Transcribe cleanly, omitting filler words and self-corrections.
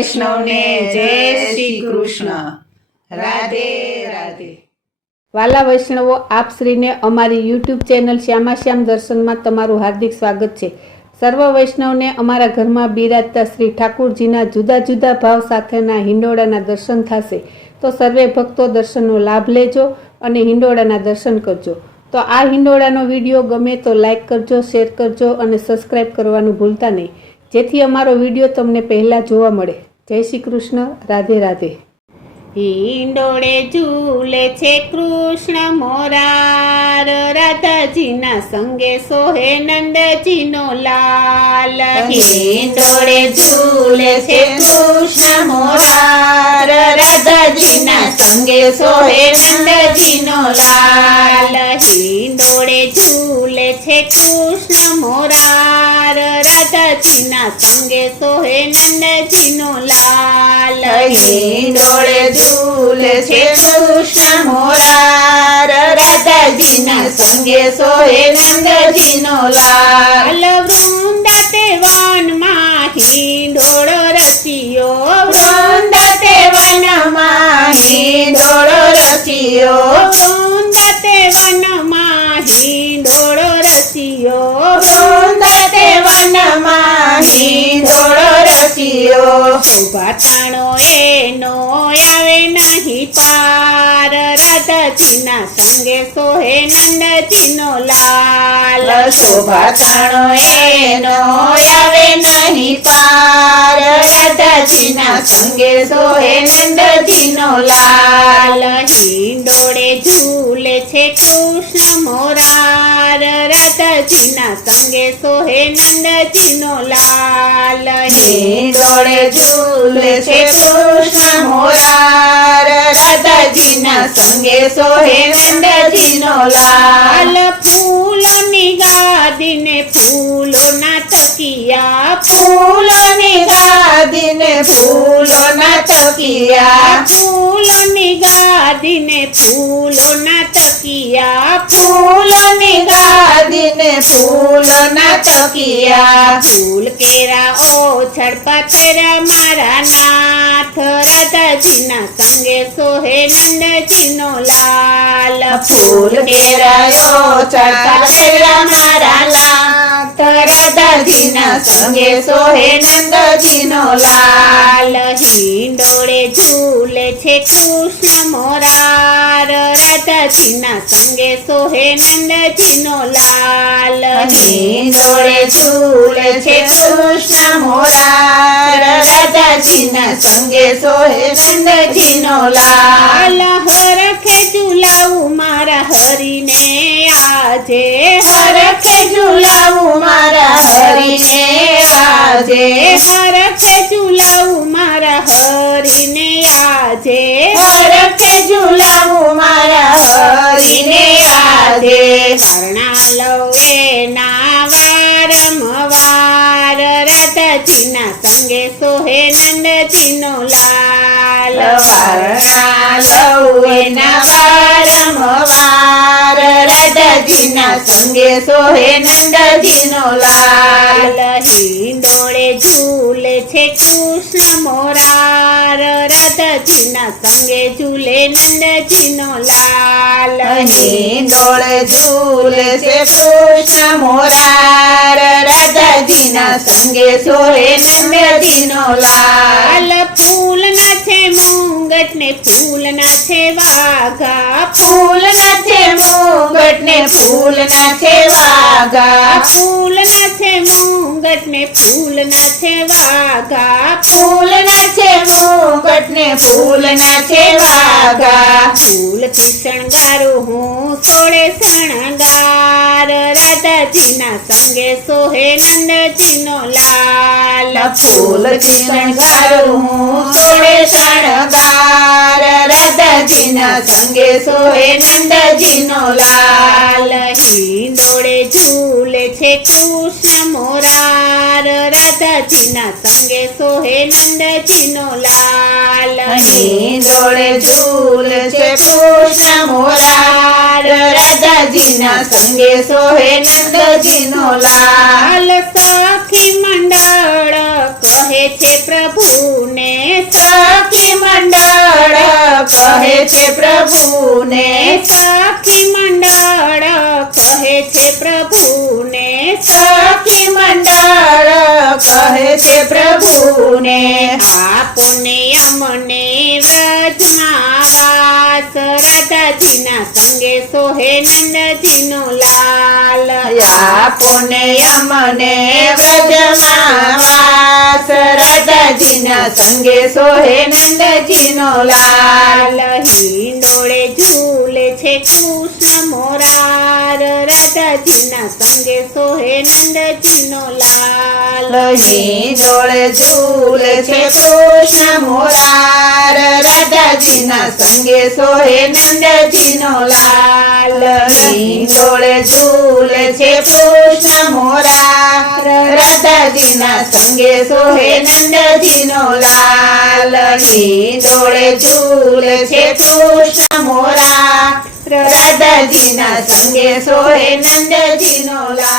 વૈષ્ણવને જય શ્રી કૃષ્ણ. રાધે રાધે. વાલા વૈષ્ણવો, આપ શ્રીને અમારી યુટ્યુબ ચેનલ શ્યામાશ્યામ દર્શનમાં તમારું હાર્દિક સ્વાગત છે. સર્વ વૈષ્ણવને અમારા ઘરમાં બિરાજતા શ્રી ઠાકુરજીના જુદા જુદા ભાવ સાથેના હિંડોળાના દર્શન થશે. તો સર્વે ભક્તો દર્શનનો લાભ લેજો અને હિંડોળાના દર્શન કરજો. તો આ હિંડોળાનો વિડીયો ગમે તો લાઈક કરજો, શેર કરજો અને સબસ્ક્રાઈબ કરવાનું ભૂલતા નહીં, જેથી અમારો વિડીયો તમને પહેલાં જોવા મળે. જય શ્રી કૃષ્ણ. રાધે રાધે. હિંડોળે ઝૂલે છે કૃષ્ણ મોરાર, રાધાજીના સંગે સોહે નંદજીનો લાલ. હિંડોળે ઝૂલે છે કૃષ્ણ મોરાર, રાધાજીના સંગે સોહે નંદજીનો લાલ. હિંડોળે ઝૂલે છે કૃષ્ણ મોરાર, રાધાજીના સંગે સોહે નંદજીનો લાલ. હિંડોળે ઝૂલે છે કૃષ્ણ મોરાર, રાધાજીના સંગે સોહે નંદજીનો લાલ. વૃંદા તે વનમાં હિંડોળો રચ્યો, વૃંદા તે વનમાં હિંડોળો રચ્યો, વૃંદા તે વનમાં હિંડોળો રચ્યો. વૃંદા તે વનમાં હિંડોળો રચ્યો. શોભાતાણો એનો આવે નહીં પાર, રાધાજીના સંગે સોહે નંદજીનો લાલ. શોભાતાણો એનો આવે નહીં પાર, રાધાજીના સંગે સોહે નંદજીનો લાલ. હિંડોળે ઝૂલે છે કૃષ્ણ મોરાર, રાધાજીના સંગે સોહે નંદજીનો લાલ. હિંડોળે ઝૂલે છે કૃષ્ણ મોરાર, રાધાજીના સંગે સોહે નંદજીનો લાલ. ફૂલોની ગાદીને ફૂલોના તકિયા, ફૂલોની ગાદીને ફૂલોના તકિયા, ફૂલોની ગાદીને ફૂલોના તકિયા. ફૂલોની ગાદીને ફૂલોના તકિયા. ફૂલ કેરા ઓછળ પાથરા મારા નાથ, રાધાજીના સંગે સોહે નંદજીનો લાલ. ફૂલ કેરાયો ચડતા મારા નાથ, રાધાજીના સંગે સોહે નંદજીનો લાલ. હિંડોળે ઝૂલે છે કૃષ્ણ મોરાર, રાધાજીના સંગે સોહે નંદજીનો લાલ. હિંડોળે ઝૂલે છે કૃષ્ણ મોરાર, રાધાજીના સંગે સોહે નંદજીનો લાલ. હરખે ઝુલાવું મારા હરીને આજે, હરખે ઝુલાવું મારા હરીને આજે, હરખે ઝુલાવું મારા હરીને આજે. હરખે ઝુલાવું મારા હરીને આજે. પરણા લઉં એના વારંવાર, રાધાજીના સંગે સોહે નંદજીનો લાલ. પરણા લઉં એના વારંવાર, રાધાજીના સંગે સોહે નંદજીનો લાલ. હિંડોળે ઝૂલે છે કૃષ્ણ મોરાર, રાધાજીના સંગે ઝૂલે નંદજીનો લાલ. હિંડોળે ઝૂલે છે કૃષ્ણ મોરાર, રાધાજીના સંગે સોહે નંદજીનો લાલ. ફૂલના છે મુંગટ ને ફૂલના છે વાઘા, ફૂલના છે મુંગટ ને ફૂલના છે વાઘા, ફૂલના છે મુંગટ ને ફૂલના છે વાઘા. ફૂલના છે મુંગટ ને ફૂલના છે વાઘા. ફૂલથી શણગારું હું સોળે શણગાર, રાધાજીના સંગે સોહે નંદજીનો લાલ. ફૂલથી શણગારું હું સોળે શણગાર, રાધાજીના સંગે સોહે નંદજીનો લાલ. હિંડોળે ઝૂલે છે કૃષ્ણ મોરાર, રાધાજીના સંગે સોહે નંદજીનો લાલ. હિંડોળે ઝૂલે છે કૃષ્ણ મોરાર, રાધાજીના સંગે સોહે નંદજીનો લાલ. સખી મંડળ કહે છે પ્રભુને કહે છે પ્રભુને સખી મંડળ કહે છે પ્રભુને સખી મંડળ કહે છે પ્રભુને આપોને અમને વ્રજમાં વાસ રાધાજીના સંગે સોહે નંદજીનો લાલ આપોને અમને વ્રજમાં વાસ રાધાજીના સંગે સોહે નંદજીનો લાલ હિંડોળે ઝૂલે છે કૃષ્ણ મોરાર રાધાજીના સંગે સોહે નંદજીનો લાલ હિંડોળે ઝૂલે છે કૃષ્ણ મોરાર રાધાજીના સંગે સોહે નંદજીનો લાલ હિંડોળે ઝૂલે છે કૃષ્ણ મોરાર રાધાજીના સંગે સોહે નંદજીનો લાલ હિંડોળે ઝૂલે છે કૃષ્ણ મોરાર રાધાજીના સંગે સોહે નંદજીનો લાલ